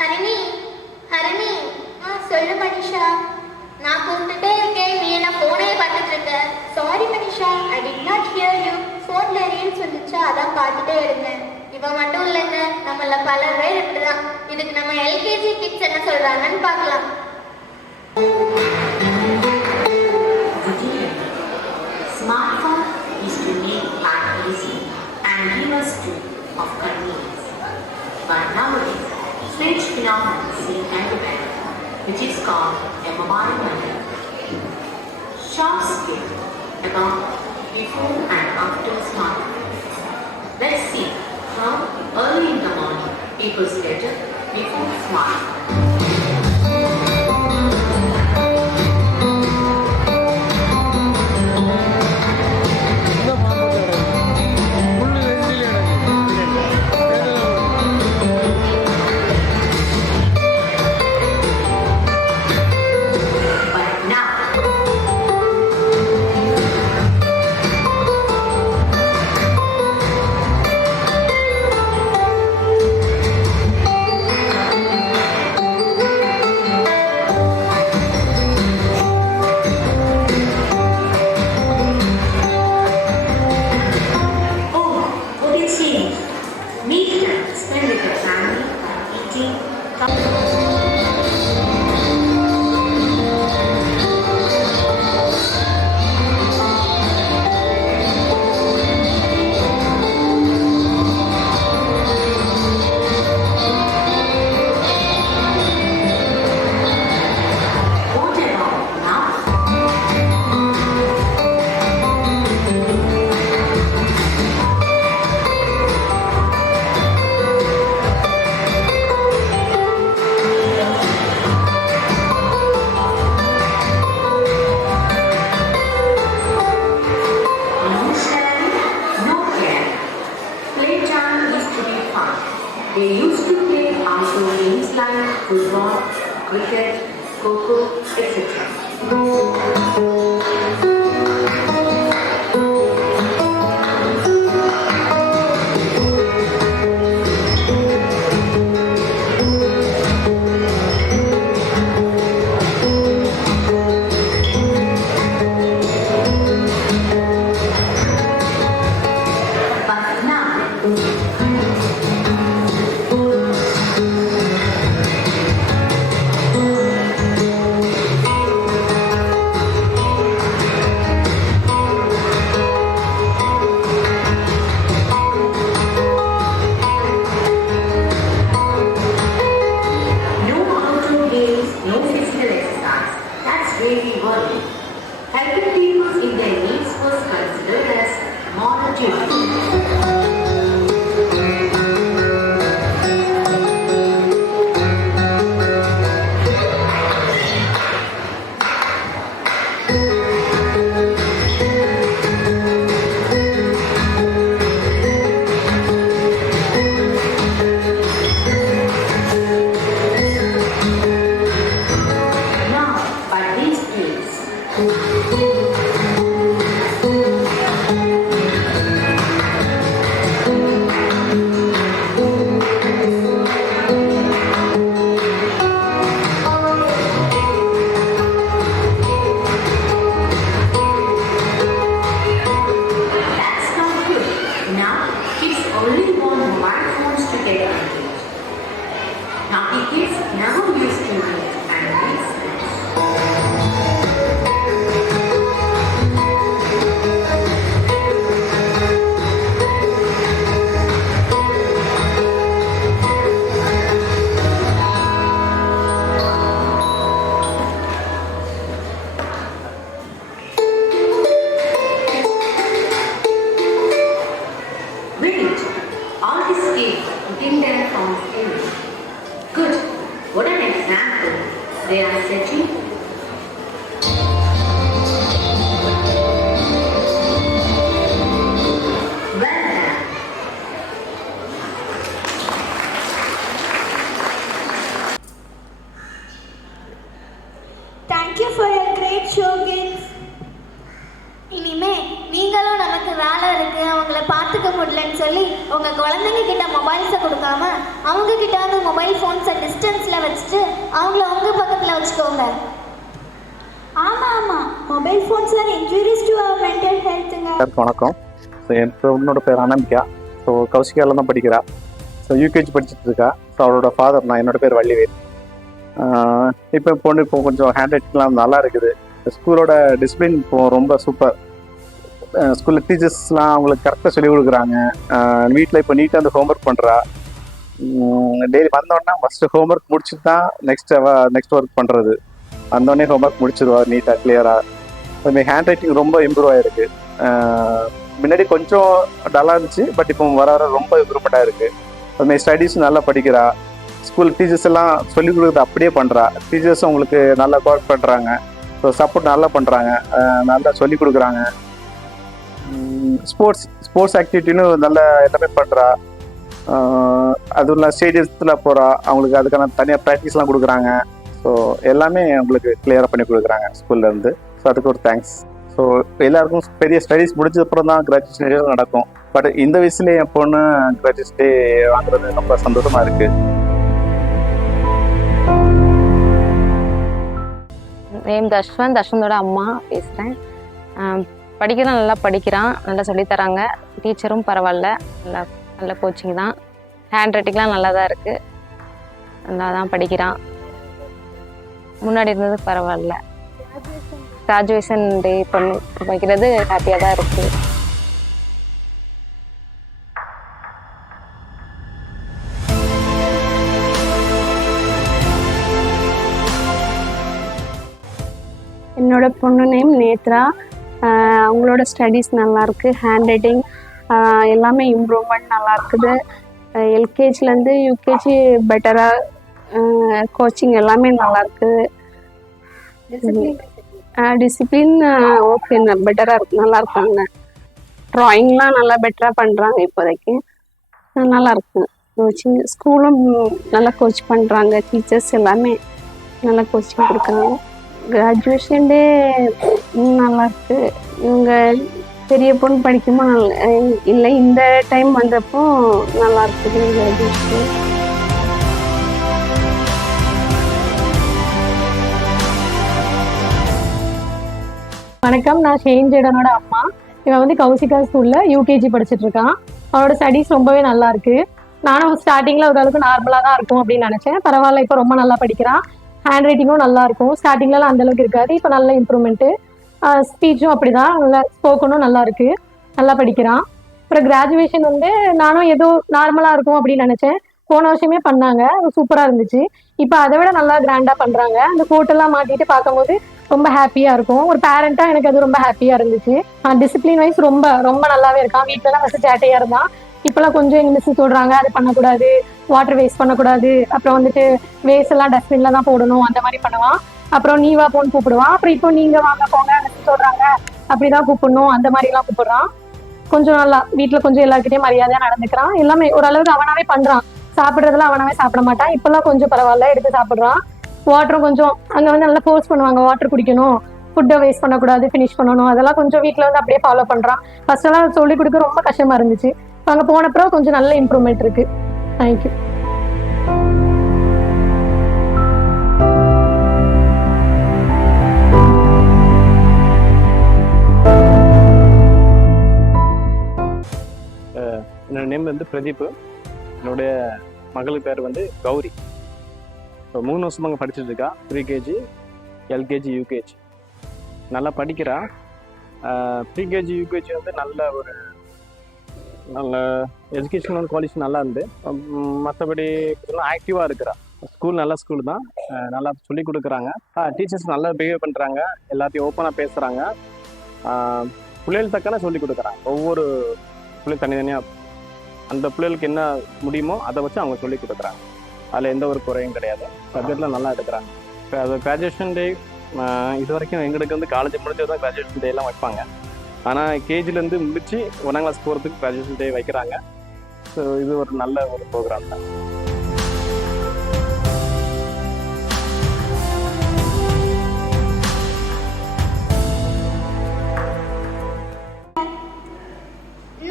ஹரிணி, ஹரிணி. சொல்லு மனிஷா. நான் கூப்பிட்டுட்டே இருக்கேன், நீ என்ன போனே பார்த்துட்டு இருக்க. Sorry Manisha, I did not here you. ஃபோன்ல ரீல்ஸ் வந்துச்சா, அதான் பார்த்துட்டே இருந்தேன். இவன் மட்டும் இல்லைங்க, நம்மள பல பேர் இப்படிதான். இதுக்கு நம்ம எல்கேஜி கிட்ஸ் என்ன சொல்றாங்கன்னு பார்க்கலாம். Smartphone is to make life easy and give us too of convenience. But nowadays, strange phenomenon seen everywhere, which is called a mobile money. Short skip about before and after smartphone. Let's see how early in the morning people get up before smartphone. They used to play outdoor games like football, cricket, kho-kho, etc. Helping people in their needs was considered as moral duty. Good. What an mobile ஃபோன்ஸை டிஸ்டன்ஸில் வச்சுட்டு அவங்கள உங்கள் பக்கத்தில் வச்சுக்கோங்க. ஆமாம், mobile phones are injurious to our mental ஹெல்த்துங்க. வணக்கம். ஸோ என் பொண்ணோட பேர் அனம்பிகா. ஸோ கௌசிகாவில் தான் படிக்கிறா. ஸோ யூகேஜி படிச்சுட்டு இருக்கா. ஸோ அவளோட ஃபாதர் நான். என்னோட பேர் வள்ளிவேல். இப்போ பொண்ணு இப்போ கொஞ்சம் ஹேண்ட் ரைட்டிங்லாம் நல்லா இருக்குது. ஸ்கூலோட டிசிப்ளின் இப்போ ரொம்ப சூப்பர். ஸ்கூலில் டீச்சர்ஸ்லாம் அவங்களுக்கு கரெக்டாக சொல்லிக் கொடுக்குறாங்க. வீட்டில் இப்போ நீட்டாக அந்த ஹோம்ஒர்க் பண்ணுறா. டெய்லி வந்தோடனே ஃபஸ்ட்டு ஹோம்ஒர்க் முடிச்சுட்டு தான் நெக்ஸ்ட் ஒர்க் பண்ணுறது. வந்தோடனே ஹோம்ஒர்க் முடிச்சிருவா நீட்டாக கிளியராக. அதுமாதிரி ஹேண்ட் ரைட்டிங் ரொம்ப இம்ப்ரூவ் ஆகிருக்கு. முன்னாடி கொஞ்சம் டல்லாக இருந்துச்சு, பட் இப்போ வர ரொம்ப இம்ப்ரூவ்மெண்ட்டாக இருக்குது. அதுமாதிரி ஸ்டடீஸும் நல்லா படிக்கிறா. ஸ்கூல் டீச்சர்ஸ் எல்லாம் சொல்லிக் கொடுக்குறது அப்படியே பண்ணுறா. டீச்சர்ஸும் அவங்களுக்கு நல்லா கோஆப்ரேட் பண்ணுறாங்க. ஸோ சப்போர்ட் நல்லா பண்ணுறாங்க, நல்லா சொல்லிக் கொடுக்குறாங்க. ஸ்போர்ட்ஸ் ஆக்டிவிட்டின்னு நல்லா எல்லாமே பண்ணுறா. அதுவும் இல்லை ஸ்டேடியத்தில் போகிறா. அவங்களுக்கு அதுக்கான தனியாக ப்ராக்டிஸ்லாம் கொடுக்குறாங்க. ஸோ எல்லாமே அவங்களுக்கு கிளியராக பண்ணி கொடுக்குறாங்க ஸ்கூல்லேருந்து. ஸோ அதுக்கு ஒரு தேங்க்ஸ். ஸோ எல்லாருக்கும் பெரிய ஸ்டடீஸ் முடிச்சதுக்கப்புறம் தான் கிராஜுவேஷன் டே நடக்கும். பட் இந்த வயசுலேயே என் பொண்ணு கிராஜுவேஷன் டே வாங்குறது ரொம்ப சந்தோஷமாக இருக்குது. நேம் தஷ்வந்தோட அம்மா பேசுகிறேன். படிக்கிறான், நல்லா படிக்கிறான், நல்லா சொல்லித்தராங்க. டீச்சரும் பரவாயில்ல, நல்ல கோச்சிங் தான். ஹேண்ட் ரைட்டிங்லாம் நல்லா தான் இருக்குது, நல்லா தான் படிக்கிறான். முன்னாடி இருந்தது பரவாயில்ல. கிராஜுவேஷன் டே பண்ணி வைக்கிறது ஹாப்பியாக தான் இருக்குது. என்னோட பொண்ணு நேம் நேத்ரா. அவங்களோட ஸ்டடீஸ் நல்லாயிருக்கு. ஹேண்ட் ரைட்டிங் எல்லாமே இம்ப்ரூவ்மெண்ட் நல்லா இருக்குது. எல்கேஜிலேருந்து யூகேஜி பெட்டராக கோச்சிங் எல்லாமே நல்லா இருக்குது. டிசிப்ளின் ஓகே, பெட்டராக இருக்கு, நல்லா இருக்காங்க. ட்ராயிங்லாம் நல்லா பெட்டராக பண்ணுறாங்க. இப்போதைக்கு நல்லா இருக்கு கோச்சிங். ஸ்கூலும் நல்லா கோச் பண்ணுறாங்க. டீச்சர்ஸ் எல்லாமே நல்லா கோச்சிங் கொடுக்குறாங்க. கிராஜுவேஷன் டே நல்லா இருக்கு. இவங்க பெரிய பொண்ணு படிக்கும்போது இல்லை, இந்த டைம் வந்தப்போ நல்லா இருக்குது கிராஜுவேஷன். வணக்கம், நான் ஷெயின் ஜேடனோட அம்மா. இவன் வந்து கௌசிகா ஸ்கூலில் யூகேஜி படிச்சுட்டு இருக்கான். அவனோட ஸ்டடீஸ் ரொம்பவே நல்லா இருக்கு. நானும் ஸ்டார்டிங்கில் ஓரளவுக்கு நார்மலாக தான் இருக்கும் அப்படின்னு நினச்சேன். பரவாயில்ல, இப்போ ரொம்ப நல்லா படிக்கிறான். ஹேண்ட் ரைட்டிங்கும் நல்லா இருக்கும். ஸ்டார்டிங்லலாம் அந்தளவுக்கு இருக்காது, இப்போ நல்ல இம்ப்ரூவ்மெண்ட்டு. ஸ்பீச்சும் அப்படி தான், நல்லா ஸ்போக்கனும் நல்லா இருக்கு, நல்லா படிக்கிறான். அப்புறம் கிராஜுவேஷன் வந்து நானும் ஏதோ நார்மலாக இருக்கும் அப்படின்னு நினச்சேன். போன வருஷமே பண்ணாங்க, அது சூப்பராக இருந்துச்சு. இப்போ அதை விட நல்லா கிராண்டாக பண்ணுறாங்க. அந்த கோட்டெல்லாம் மாட்டிட்டு பார்க்கும்போது ரொம்ப ஹாப்பியாக இருக்கும். ஒரு பேரண்ட்டாக எனக்கு அது ரொம்ப ஹாப்பியாக இருந்துச்சு. டிசிப்ளின் வைஸ் ரொம்ப ரொம்ப நல்லாவே இருக்கான். வீட்டிலலாம் ஃபஸ்ட்டு சேட்டையாக இருந்தான். இப்போலாம் கொஞ்சம் எங்கள் மிஸ் சொல்கிறாங்க, அது பண்ணக்கூடாது, வாட்டர் வேஸ்ட் பண்ணக்கூடாது, அப்புறம் வந்துட்டு வேஸ்ட் எல்லாம் டஸ்ட்பின்ல தான் போடணும், அந்த மாதிரி பண்ணுவான். அப்புறம் நீ வா போன்னு கூப்பிடுவான். அப்புறம் இப்போ நீங்கள் வாங்க போங்க மிஸ் சொல்கிறாங்க, அப்படிதான் கூப்பிடணும், அந்த மாதிரிலாம் கூப்பிடுறான். கொஞ்சம் நல்லா வீட்டில் கொஞ்சம் எல்லாருக்கிட்டையும் மரியாதையாக நடந்துக்கிறான். எல்லாமே ஓரளவுக்கு அவனாவே பண்ணுறான். சாப்பிட்றதுலாம் அவனாவே சாப்பிட மாட்டான். இப்போல்லாம் கொஞ்சம் பரவாயில்ல, எடுத்து சாப்பிட்றான். வாட்டரும் கொஞ்சம் அங்கே வந்து நல்லா ஃபோர்ஸ் பண்ணுவாங்க, வாட்டர் குடிக்கணும், ஃபுட்டை வேஸ்ட் பண்ணக்கூடாது, ஃபினிஷ் பண்ணணும். அதெல்லாம் கொஞ்சம் வீட்டில் வந்து அப்படியே ஃபாலோ பண்ணுறான். ஃபர்ஸ்டெல்லாம் சொல்லிக் கொடுக்க ரொம்ப கஷ்டமாக இருந்துச்சு. அங்கே போனப்பறம் கொஞ்சம் நல்ல இம்ப்ரூவ்மெண்ட் இருக்கு. தேங்க்யூ. என்னோட நேம் வந்து பிரதீப். என்னுடைய மகளுக்கு பேர் வந்து கௌரி. இப்போ 3 வருஷமாக அங்கே படிச்சுட்டு இருக்கா. Pre-KG, LKG, UKG. நல்லா படிக்கிறா. ப்ரீகேஜி யூகேஜி வந்து நல்ல எஜுகேஷனல் குவாலிட்டி நல்லா இருந்து, மற்றபடி ஆக்டிவாக இருக்கிறா. ஸ்கூல் நல்ல ஸ்கூல் தான், நல்லா சொல்லிக் கொடுக்குறாங்க. டீச்சர்ஸ் நல்லா பிஹேவ் பண்ணுறாங்க, எல்லாத்தையும் ஓப்பனாக பேசுகிறாங்க. பிள்ளைகள் தக்கான சொல்லிக் கொடுக்குறாங்க. ஒவ்வொரு பிள்ளைகள் தனித்தனியாக அந்த பிள்ளைகளுக்கு என்ன முடியுமோ அதை வச்சு அவங்க சொல்லிக் கொடுக்குறாங்க. அதில் எந்த ஒரு குறையும் கிடையாது. சப்ஜெக்ட்லாம் நல்லா எடுக்கிறாங்க. இப்போ அது கிராஜுவேஷன் டே இது வரைக்கும் எங்களுக்கு வந்து காலேஜ் முடிஞ்சது தான் கிராஜுவேஷன் டேலாம் வைப்பாங்க. ஆனால் கேஜிலேருந்து முடிச்சு 1ஆம் கிளாஸ் போகிறதுக்கு கிராஜுவேஷன் டே வைக்கிறாங்க. ஸோ இது ஒரு நல்ல ஒரு ப்ரோக்ராம் தான்.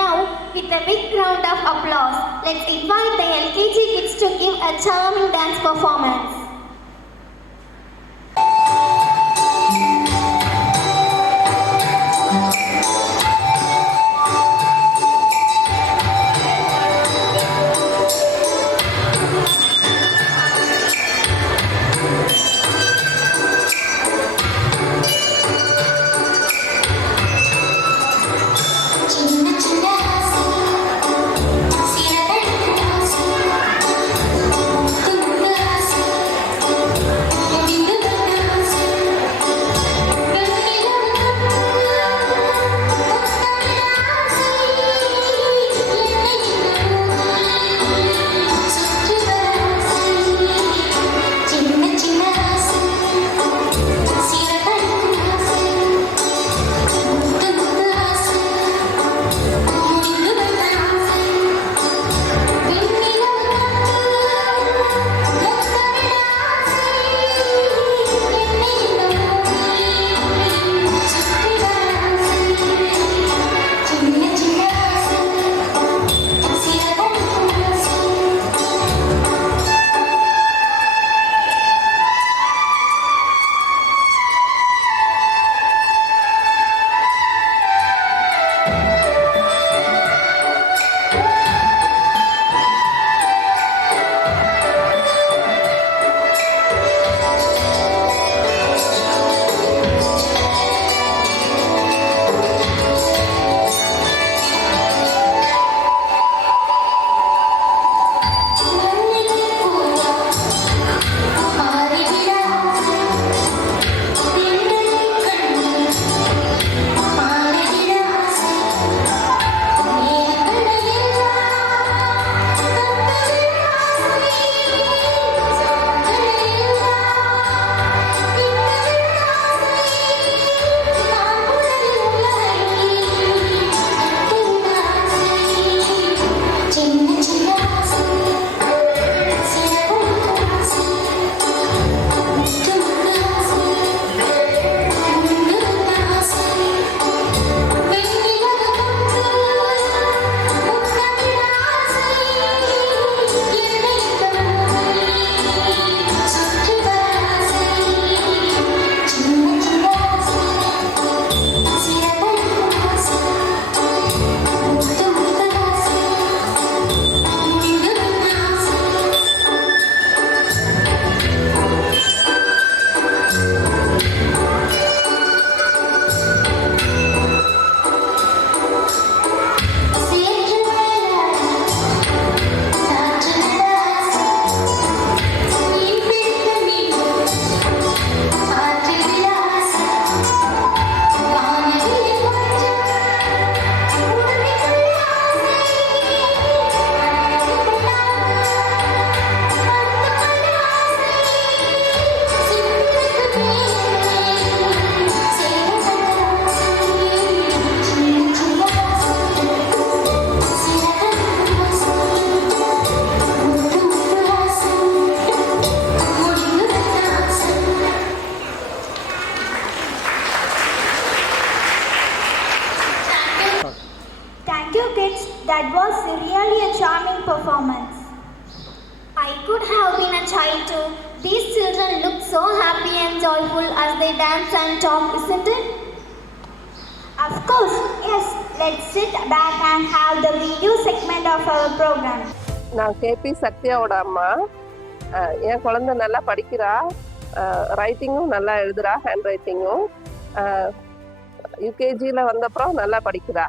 Now, with a big round of applause, let's invite the LKG kids to give a charming dance performance. That was really a charming performance. I could have been a child too. These children look so happy and joyful as they dance and talk, isn't it? Of course, yes. Let's sit back and have the video segment of our program. நான் KP சத்யாவோட அம்மா. என் குழந்தை நல்லா படிக்கிறா, ரைட்டிங்கும் நல்லா எழுதுறா, hand ரைட்டிங்கும். யூகேஜியில் வந்தப்புறம் நல்லா படிக்கிறா.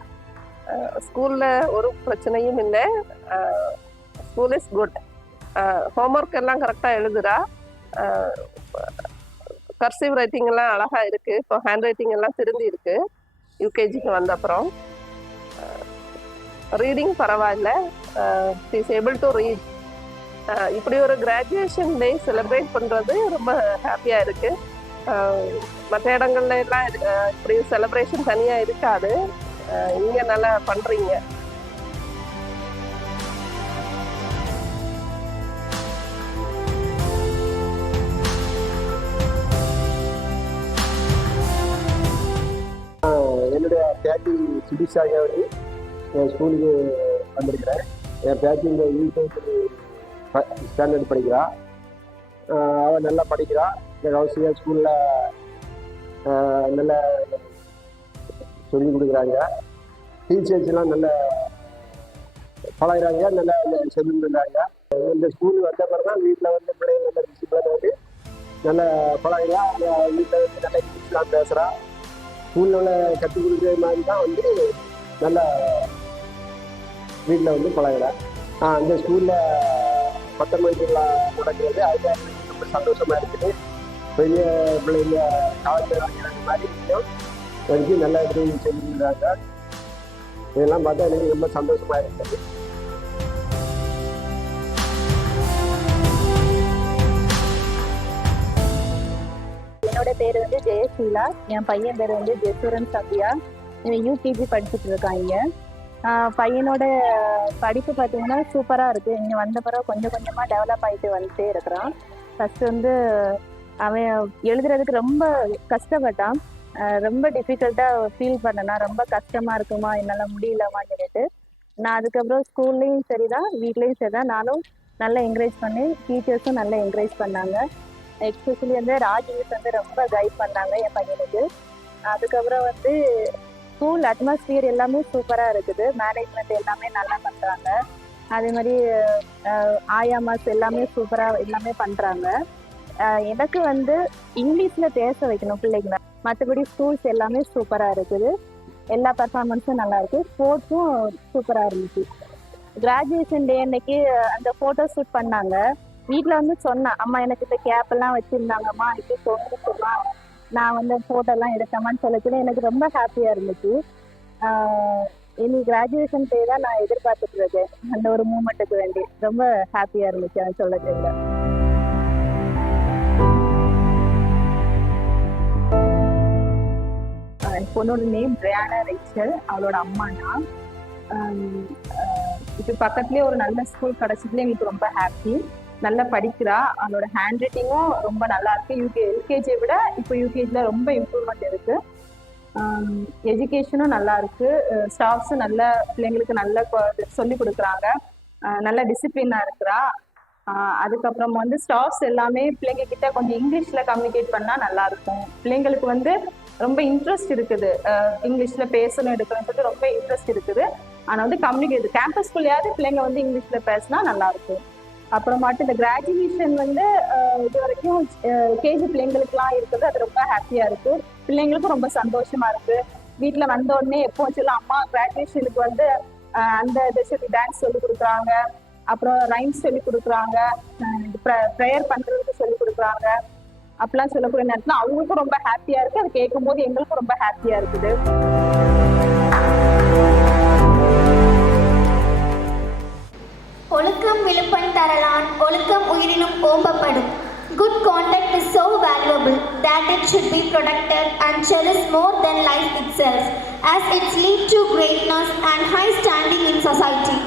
ஸ்கூலில் ஒரு பிரச்சனையும் இல்லை. School is good. ஹோம்ஒர்க் எல்லாம் கரெக்டாக எழுதுறா. கர்சிவ் ரைட்டிங் எல்லாம் அழகாக இருக்குது. இப்போ ஹேண்ட் ரைட்டிங் எல்லாம் திருந்தி இருக்கு யூகேஜிக்கு வந்த அப்புறம். ரீடிங் பரவாயில்ல. Is able to read. இப்படி ஒரு கிராஜுவேஷன் டே செலிப்ரேட் பண்ணுறது ரொம்ப ஹாப்பியாக இருக்குது. மற்ற இடங்கள்ல எல்லாம் இப்படி செலிப்ரேஷன் தனியாக இருக்காது. இங்கே நல்லா பண்ணுறீங்க. என்னுடைய பேக்கிங் சுபிஷாக என் ஸ்கூலுக்கு வந்திருக்கிறேன். என் பேக்கிங் யூகேஜி ஸ்டாண்டர்ட் படிக்கிறா. அவள் நல்லா படிக்கிறா. இந்த கௌசிகா ஸ்கூலில் நல்லா சொல்லி கொடுக்குறாங்க. டீச்சர்ஸ்லாம் நல்ல பழகிறாங்க, நல்லா சொல்லி கொடுக்குறாங்க. இந்த ஸ்கூல் வந்த பிறகு தான் வீட்டில் வந்து பிள்ளைங்க நல்ல டிசிப்ளின் வந்து நல்லா பழகிறா. வீட்டில் வந்து நல்லா இங்கிலீஷ்லாம் பேசுகிறா. ஸ்கூலில் உள்ள கற்றுக் கொடுக்குற மாதிரி தான் வந்து நல்லா வீட்டில் வந்து பழகிறா. அந்த ஸ்கூலில் 10 மணிக்கு நடக்கிறது, அது ரொம்ப சந்தோஷமாக இருக்குது. பெரிய பிள்ளைங்க காலேஜ் வாங்கிறாங்க மாதிரி விஷயம் வரைக்கும் நல்லா சொல்லி கொடுக்குறாங்க. இதெல்லாம் பார்த்தா எனக்கு ரொம்ப சந்தோஷமாக இருக்குது. என்னோட பேர் வந்து ஜெயசீலா. என் பையன் பேர் வந்து ஜெசுரன் சத்யா. யூகேஜி படிச்சுட்டு இருக்காங்க. பையனோட படிப்பு பார்த்தீங்கன்னா சூப்பராக இருக்குது. இங்கே வந்த பிறகு கொஞ்சம் கொஞ்சமாக டெவலப் ஆகிட்டு வந்துட்டே இருக்கிறான். ஃபஸ்ட்டு வந்து அவன் எழுதுறதுக்கு ரொம்ப கஷ்டப்பட்டான். ரொம்ப டிஃபிகல்ட்டாக ஃபீல் பண்ணனா, ரொம்ப கஷ்டமாக இருக்குமா, என்னால் முடியலமான்னு சொல்லிட்டு நான் அதுக்கப்புறம் ஸ்கூல்லையும் சரி தான், வீட்லேயும் சரி தான், நானும் நல்லா என்கரேஜ் பண்ணேன். டீச்சர்ஸும் நல்லா என்கரேஜ் பண்ணாங்க. எஸ்பெஷலி வந்து ராஜேஷ் வந்து ரொம்ப கைட் பண்ணாங்க என் பையனுக்கு. அதுக்கப்புறம் வந்து ஸ்கூல் அட்மாஸ்பியர் எல்லாமே சூப்பராக இருக்குது. மேனேஜ்மெண்ட் எல்லாமே நல்லா பண்ணுறாங்க. அதே மாதிரி ஆயாமாஸ் எல்லாமே சூப்பராக எல்லாமே பண்ணுறாங்க. எனக்கு வந்து இங்கிலீஷில் பேச வைக்கணும் பிள்ளைங்கள. மற்றபடி ஸ்கூல்ஸ் எல்லாமே சூப்பராக இருக்குது. எல்லா பர்ஃபார்மன்ஸும் நல்லா இருக்குது. ஸ்போர்ட்ஸும் சூப்பராக இருந்துச்சு. கிராஜுவேஷன் டே அன்னைக்கு அந்த ஃபோட்டோ ஷூட் பண்ணாங்க. வீட்டில் வந்து சொன்னேன், அம்மா எனக்கு இந்த கேப்பெல்லாம் வச்சுருந்தாங்கம்மா, இப்போ தோணுச்சுமா, நான் வந்து ஃபோட்டோலாம் எடுத்தேம்மான்னு சொல்லச்சுன்னா எனக்கு ரொம்ப ஹாப்பியாக இருந்துச்சு. இனி கிராஜுவேஷன் டே தான் நான் எதிர்பார்த்துட்டு இருக்கேன். அந்த ஒரு மூமெண்ட்டுக்கு வேண்டி ரொம்ப ஹாப்பியாக இருந்துச்சு அது சொல்லச்சுல. என் பொண்ணோட நேம் பிரியானா ரைச்சல். அவளோட அம்மா தான். இப்போ பக்கத்துலேயே ஒரு நல்ல ஸ்கூல் கிடச்சதுல எங்களுக்கு ரொம்ப ஹாப்பி. நல்லா படிக்கிறா. அவளோட ஹேண்ட் ரைட்டிங்கும் ரொம்ப நல்லா இருக்கு. எல்கேஜியை விட இப்போ யூகேஜியில் ரொம்ப இம்ப்ரூவ்மெண்ட் இருக்கு. எஜுகேஷனும் நல்லா இருக்கு. ஸ்டாஃப்ஸும் நல்ல பிள்ளைங்களுக்கு நல்ல சொல்லி கொடுக்குறாங்க. நல்ல டிசிப்ளினாக இருக்கிறா. அதுக்கப்புறம் வந்து ஸ்டாஃப்ஸ் எல்லாமே பிள்ளைங்க கிட்ட கொஞ்சம் இங்கிலீஷில் கம்யூனிகேட் பண்ணால் நல்லா இருக்கும். பிள்ளைங்களுக்கு வந்து ரொம்ப இன்ட்ரெஸ்ட் இருக்குது. இங்கிலீஷில் பேசணும் எடுக்கணும்னு சொல்லிட்டு ரொம்ப இன்ட்ரெஸ்ட் இருக்குது. ஆனால் வந்து கம்யூனிகேட் கேம்பஸ் ஸ்கூல்லையாவது பிள்ளைங்க வந்து இங்கிலீஷில் பேசினா நல்லா இருக்கும். அப்புறமாட்டு இந்த கிராஜுவேஷன் வந்து இது வரைக்கும் கேஜி பிள்ளைங்களுக்குலாம் இருக்குது. அது ரொம்ப ஹாப்பியாக இருக்குது. பிள்ளைங்களுக்கும் ரொம்ப சந்தோஷமா இருக்கு. வீட்டில் வந்த உடனே எப்போ வச்சுலாம் அம்மா கிராஜுவேஷனுக்கு வந்து அந்த டான்ஸ் சொல்லி கொடுக்குறாங்க, அப்புறம் ரைம்ஸ் சொல்லி கொடுக்குறாங்க, ப்ரேயர் பண்ணுறதுக்கு சொல்லி கொடுக்குறாங்க. அப்படிலாம் சொல்லக்கூடிய நேரத்தில் அவங்களுக்கும் ரொம்ப ஹாப்பியாக இருக்குது. அது கேட்கும்போது எங்களுக்கும் ரொம்ப ஹாப்பியாக இருக்குது. ஒழுக்கம் விழுப்பம் தரலான், ஒழுக்கம் உயிரினும் ஓம்பப்படும். Good conduct is so valuable that it should be protected and cherished more than life itself, as it leads to greatness and high standing in society.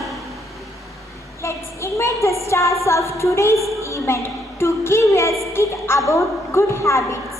Let's invite the stars of today's event to give a skit about good habits.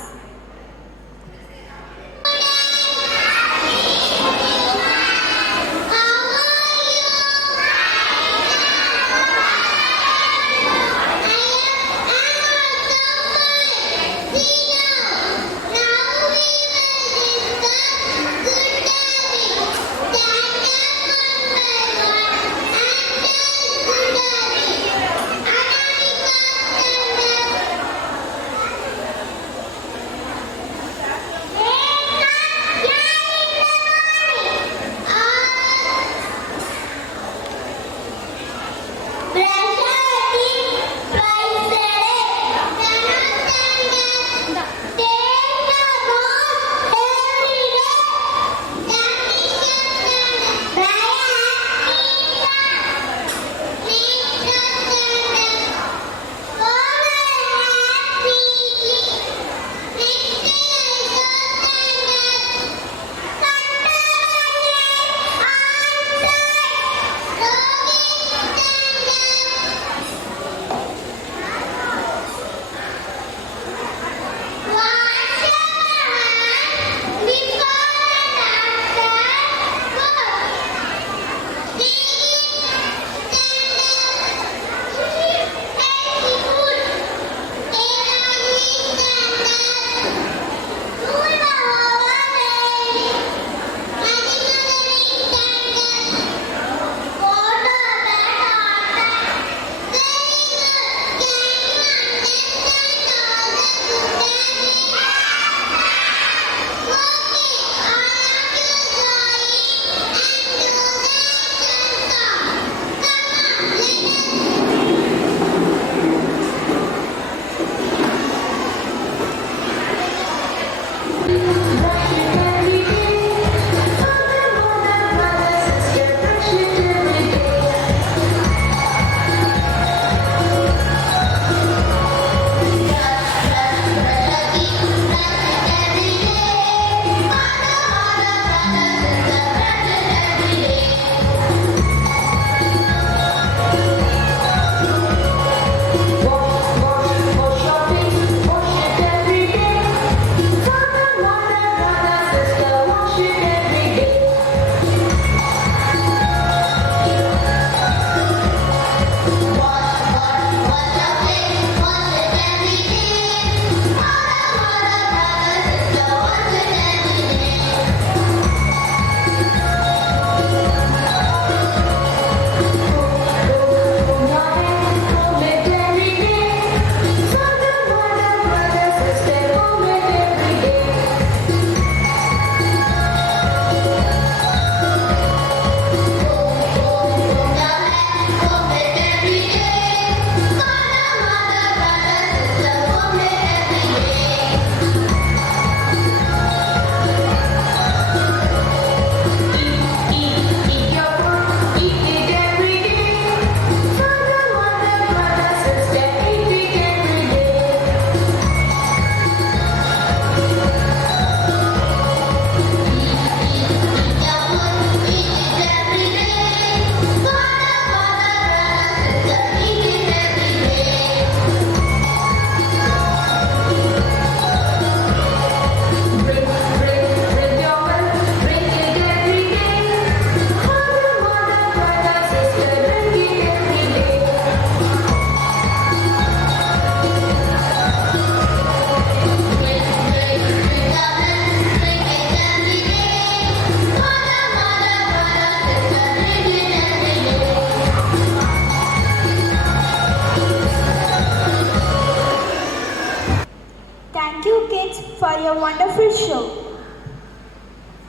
students for your wonderful show.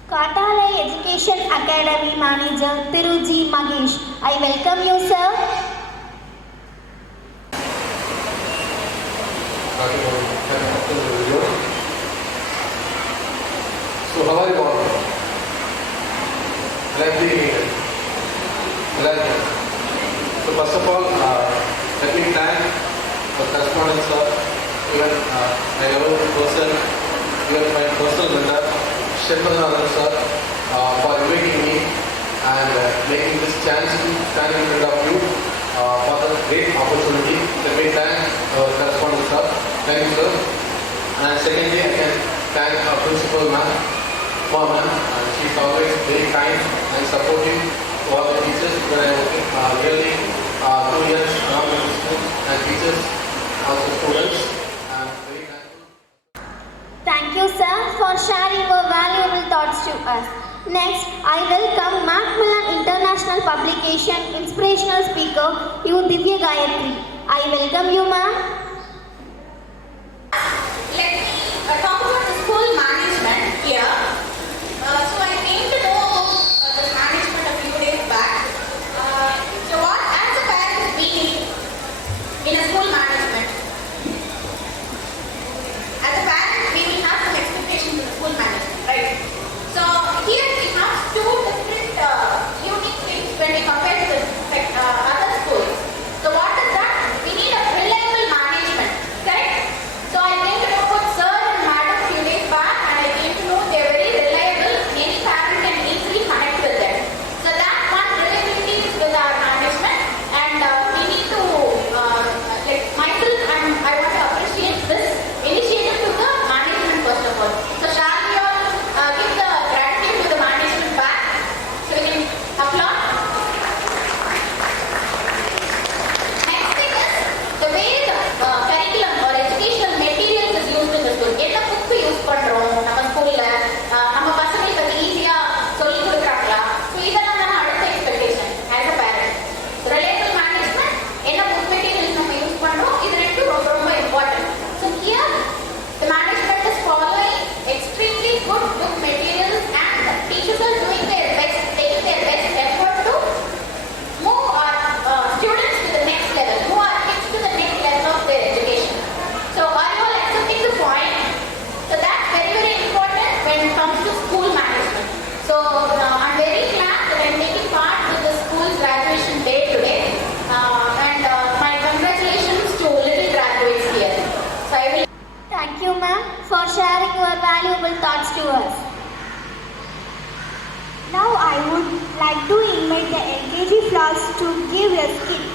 Katale Education Academy Manager Thiruji Magesh. I welcome you, sir. So how are you all? Like the meeting. So first of all, let me thank the correspondent sir, even my level person, even my personal mentor, Shilpanathan sir, for inviting me and making this chance to stand in front of you for the great opportunity. Let me thank our correspondent sir. Thank you, sir. And secondly, I can thank our principal ma'am, and she's always very kind and supportive to all the teachers when I work really 2 years along with the students and teachers, also students. I'm very thankful. Thank you, sir, for sharing your valuable thoughts to us. Next, I welcome Macmillan International Publication Inspirational Speaker, U. Divya Gayatri. I welcome you, ma'am. Let me talk about the school management here. So I came to know about the management a few days back. So what as a parent we need in a school management? As a parent we will have some expectations in the school management, right? So here we have two different unique things when we compare to the other schools. So what is that? We need a reliable management, correct? So I came to know about sir and madam few days back, and I came to know they are very reliable. Any parent can easily connect with them. So that one reliability is with our management, and we need to like myself, and I want to appreciate this initiative to the management first of all. So shall we all give the gratitude to the management back? So we can applaud. Next thing is the way the curriculum or educational materials is used in the school. என்ன book use பண்றோம் நம்ம ஸ்கூல்ல, நம்ம பசங்களுக்கு அது ஈஸியா சொல்லி கொடுக்கறாங்களா? So இதெல்லாம் தான் அடுத்த expectation as a parent. Reliable management, என்ன புக் மெட்டீரியல்ஸ் நம்ம யூஸ் பண்றோம், இது ரெண்டும் ரொம்ப ரொம்ப important. So here the management is following extremely good book materials, and the teachers are doing their best, taking their best effort to move our students to the next level, move our kids to the next level of their education. So are you all accepting the point? So that's very very important when it comes to school management. So I'm very glad that I'm taking part with the school's graduation day today, and my congratulations to little graduates here. So I will. Thank you, ma'am, for sharing your valuable thoughts to us. Now I would like to invite the LKG class to give a skit.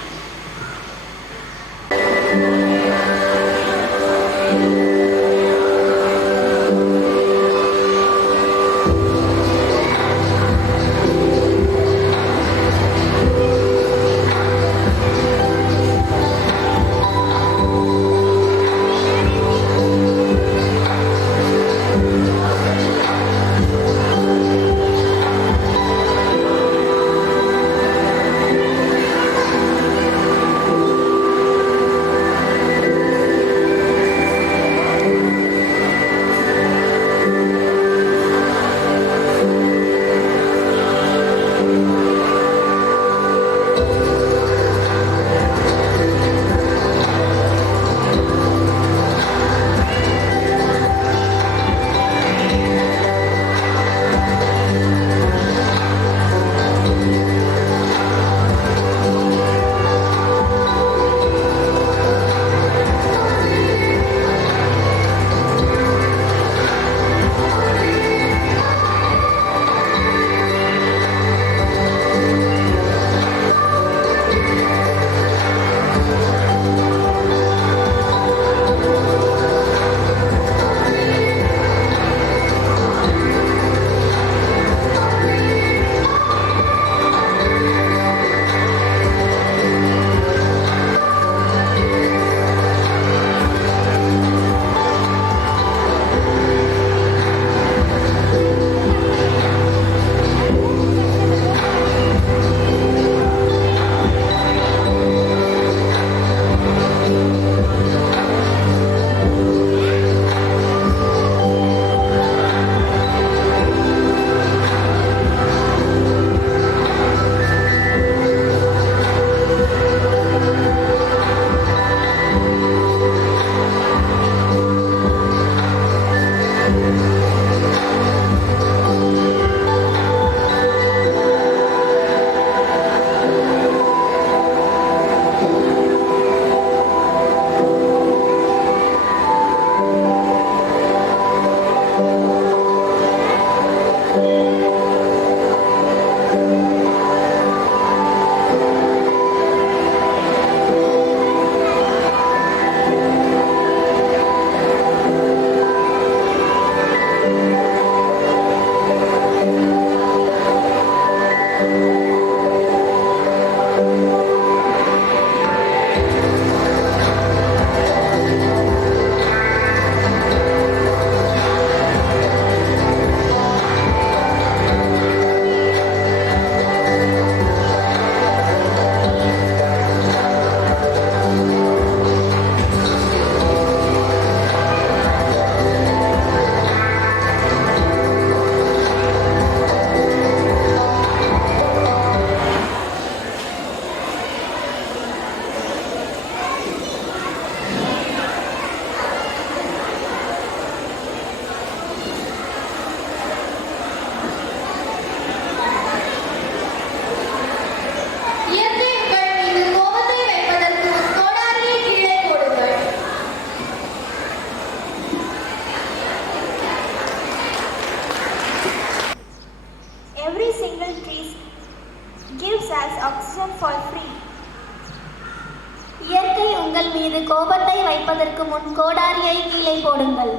வைப்பதற்கு முன் கோடாரியை கீழே போடுங்கள்.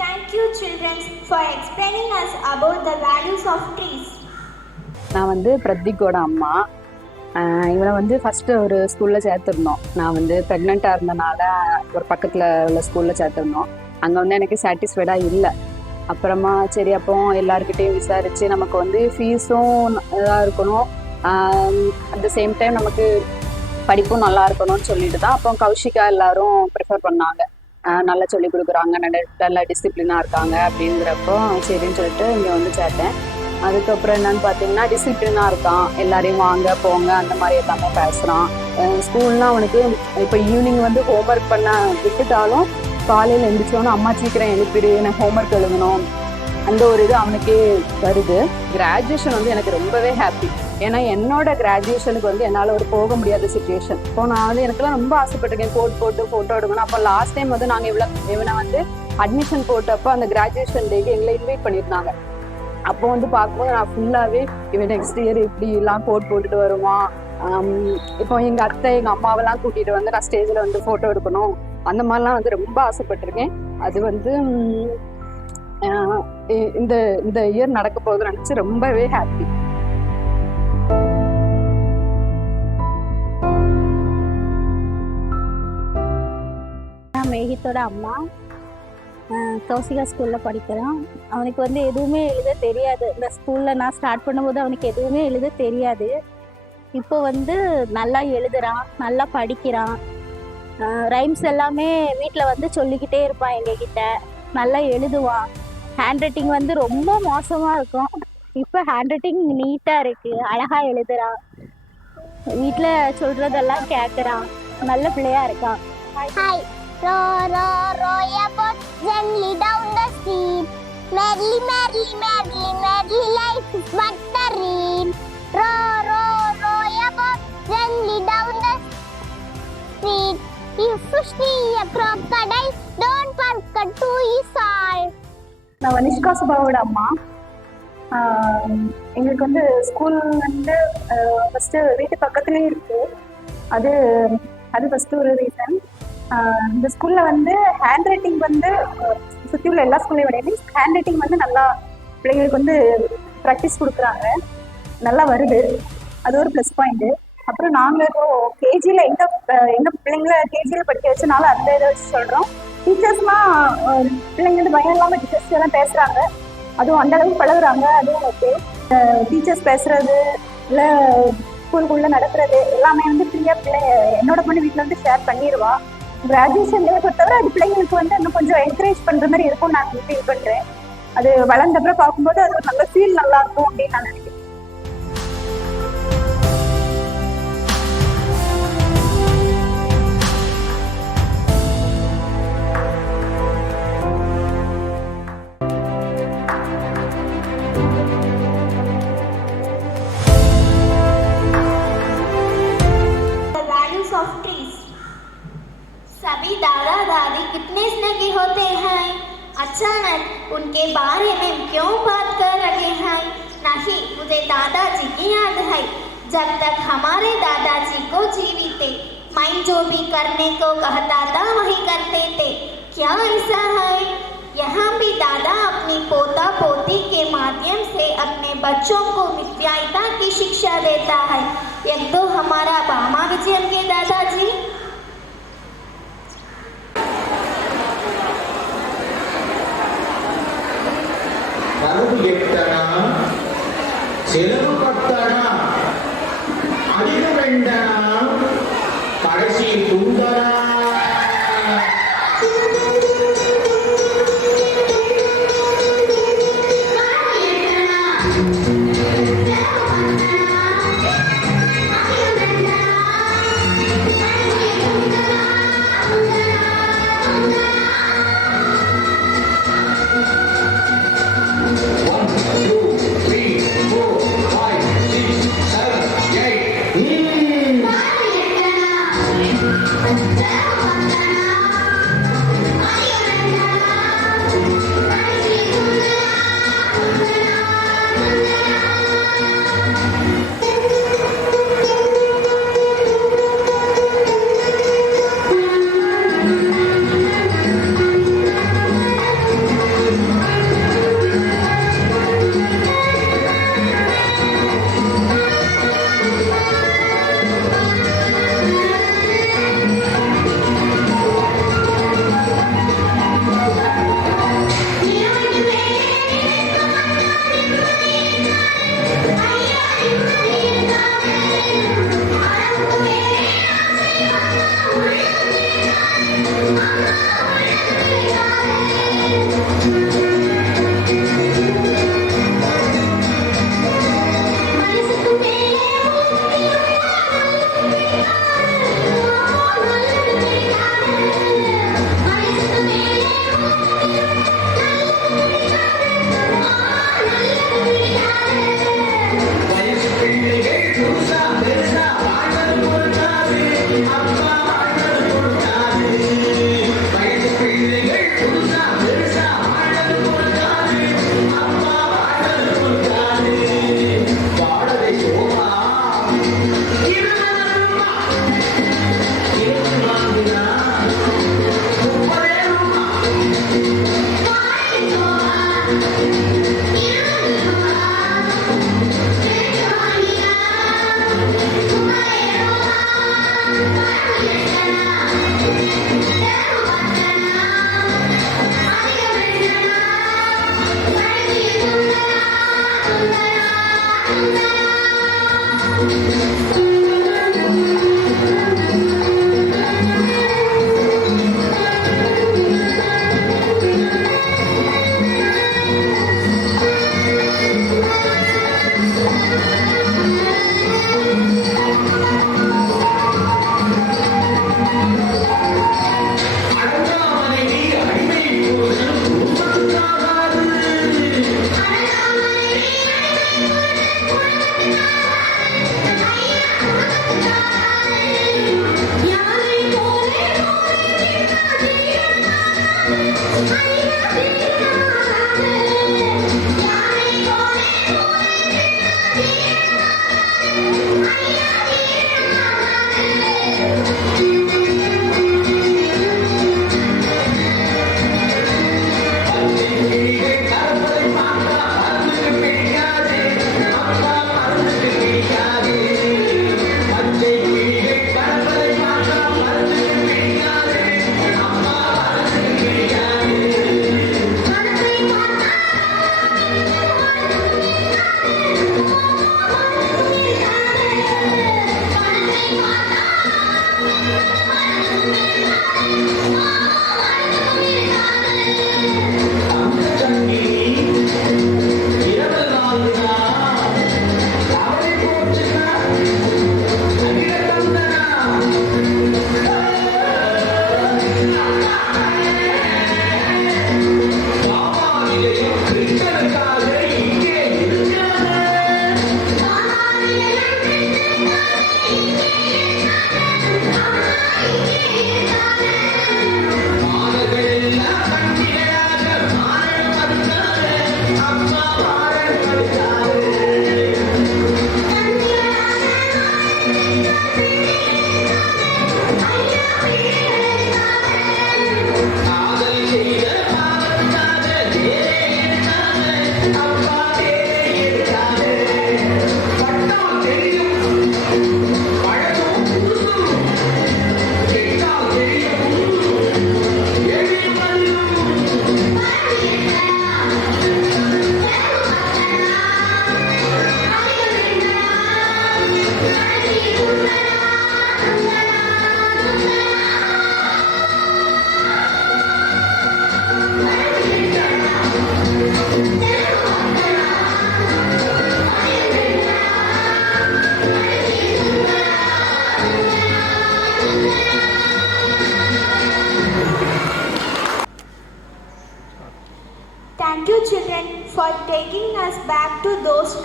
Thank you children for explaining us about the values of trees. நான் வந்து பிரத்திக்கோட அம்மா. இவனை வந்து first ஒரு ஸ்கூலில் சேர்த்துருந்தோம். நான் வந்து ப்ரெக்னெண்ட்டாக இருந்தனால ஒரு பக்கத்தில் உள்ள ஸ்கூலில் சேர்த்துருந்தோம். அங்கே வந்து எனக்கு சாட்டிஸ்ஃபைடாக இல்லை. அப்புறமா சரி அப்போ எல்லாருக்கிட்டையும் விசாரித்து நமக்கு வந்து ஃபீஸும் இதாக இருக்கணும், அட் த சேம் டைம் நமக்கு படிப்பும் நல்லா இருக்கணும்னு சொல்லிட்டு தான் அப்போ கௌஷிகா எல்லாரும் ப்ரிஃபர் பண்ணாங்க. நல்லா சொல்லி கொடுக்குறாங்க, நல்லா டிசிப்ளினாக இருக்காங்க அப்படிங்கிறப்போ சரின்னு சொல்லிட்டு இங்கே வந்து சேர்த்தேன். அதுக்கப்புறம் என்னன்னு பார்த்தீங்கன்னா டிசிப்ளினாக இருக்கான், எல்லாரையும் வாங்க போங்க அந்த மாதிரி எல்லாமே பேசுகிறான். ஸ்கூல்னால் அவனுக்கு இப்போ ஈவினிங் வந்து ஹோம்ஒர்க் பண்ண விட்டுட்டாலும் காலையில் எழுந்திரிச்சோன்னு அம்மா சீக்கிரம் எழுப்பிடு, எனக்கு ஹோம்ஒர்க் எழுதணும், அந்த ஒரு இது அவனுக்கே வருது. கிராஜுவேஷன் வந்து எனக்கு ரொம்பவே ஹாப்பி. ஏன்னா என்னோட கிராஜுவேஷனுக்கு வந்து என்னால் ஒரு போக முடியாத சுச்சுவேஷன். இப்போ நான் வந்து எனக்குலாம் ரொம்ப ஆசைப்பட்டிருக்கேன் கோட் போட்டு ஃபோட்டோ எடுக்கணும். அப்போ லாஸ்ட் டைம் வந்து நாங்கள் இவனை வந்து அட்மிஷன் போட்டப்போ அந்த கிராஜுவேஷன் டேக்கு எங்களை இன்வைட் பண்ணியிருந்தாங்க. அப்போ வந்து பார்க்கும்போது நான் ஃபுல்லாகவே இவன் நெக்ஸ்ட் இயர் இப்படிலாம் கோட் போட்டுட்டு வருவான். இப்போ எங்கள் அத்தை எங்கள் அம்மாவெல்லாம் கூட்டிகிட்டு வந்து நான் ஸ்டேஜில் வந்து ஃபோட்டோ எடுக்கணும் அந்த மாதிரிலாம் வந்து ரொம்ப ஆசைப்பட்டிருக்கேன். அது வந்து இந்த இயர் நடக்க போகுதுன்னு நினச்சி ரொம்பவே ஹாப்பி. நான் மேகித்தோட அம்மா. கௌசிகா ஸ்கூலில் படிக்கிறோம். அவனுக்கு வந்து எதுவுமே எழுத தெரியாது. இந்த ஸ்கூலில் நான் ஸ்டார்ட் பண்ணும்போது அவனுக்கு எதுவுமே எழுத தெரியாது. இப்போ வந்து நல்லா எழுதுறான், நல்லா படிக்கிறான். ரைம்ஸ் எல்லாமே வீட்டில் வந்து சொல்லிக்கிட்டே இருப்பான் எங்ககிட்ட. நல்லா எழுதுவான். ஹேண்ட் ரைட்டிங் வந்து ரொம்ப மோசமாக இருக்கும். இப்போ ஹேண்ட் ரைட்டிங் நீட்டாக இருக்குது, அழகாக எழுதுறான். வீட்டில் சொல்கிறதெல்லாம் கேட்குறான். நல்ல பிள்ளையாக இருக்கான். Hi. Row, row, row your boat gently down the stream. Merrily, merrily, merrily, merrily, life is but a dream. Row, row, row your boat gently down the stream. If you see a crocodile, don't forget to solve. நான் வனிஷ்கா சுபாவோட அம்மா. எங்களுக்கு வந்து school வந்து first வீட்டு பக்கத்துலேயே இருக்குது. அது first ஒரு ரீசன். இந்த ஸ்கூலில் வந்து ஹேண்ட் ரைட்டிங் வந்து சுற்றி உள்ள எல்லா ஸ்கூல்லையும் விட ஹேண்ட் ரைட்டிங் வந்து நல்லா பிள்ளைங்களுக்கு வந்து ப்ராக்டிஸ் கொடுக்குறாங்க, நல்லா வருது. அது ஒரு ப்ளஸ் பாயிண்ட்டு. அப்புறம் நாங்கள் இப்போ கேஜியில் எங்கள் பிள்ளைங்கள கேஜியில் படிக்க வச்சனால அந்த இதை வச்சு சொல்கிறோம். டீச்சர்ஸ்லாம் பிள்ளைங்க வந்து பயம் இல்லாமல் டீச்சர்ஸ் எல்லாம் பேசுகிறாங்க, அதுவும் அந்த அளவுக்கு பழகுறாங்க. அதுவும் ஓகே. டீச்சர்ஸ் பேசுகிறது இல்லை ஸ்கூலுக்குள்ளே நடக்கிறது எல்லாமே வந்து ஃப்ரீயாக என்னோட பொண்ணு வீட்டில் வந்து ஷேர் பண்ணிடுவா. கிராஜுவேஷன் டே பொறுத்தவரை அது பிள்ளைங்களுக்கு வந்து இன்னும் கொஞ்சம் என்கரேஜ் பண்ணுற மாதிரி இருக்கும் நான் ஃபீல் பண்ணுறேன். அது வளர்ந்தப்பறம் பார்க்கும்போது அது ஒரு நல்ல ஃபீல் நல்லா இருக்கும் அப்படின்னு நான் நினைக்கிறேன். सभी दादा दादी कितने स्नेही होते हैं, अचानक उनके बारे में क्यों बात कर रहे हैं? नहीं, मुझे दादाजी की याद है। जब तक हमारे दादाजी को जीवित थे, मैं जो भी करने को कहता था वही करते थे। क्या ऐसा है? यहाँ भी दादा अपनी पोता पोती के माध्यम से अपने बच्चों को विद्यायता की शिक्षा देता है। एक तो हमारा भामा विजयन के दादाजी கருவு எட்டனா செலவு பத்தனா அழிக வேண்டனா கடைசி துண்டனா. Thank you, children, for taking us back to those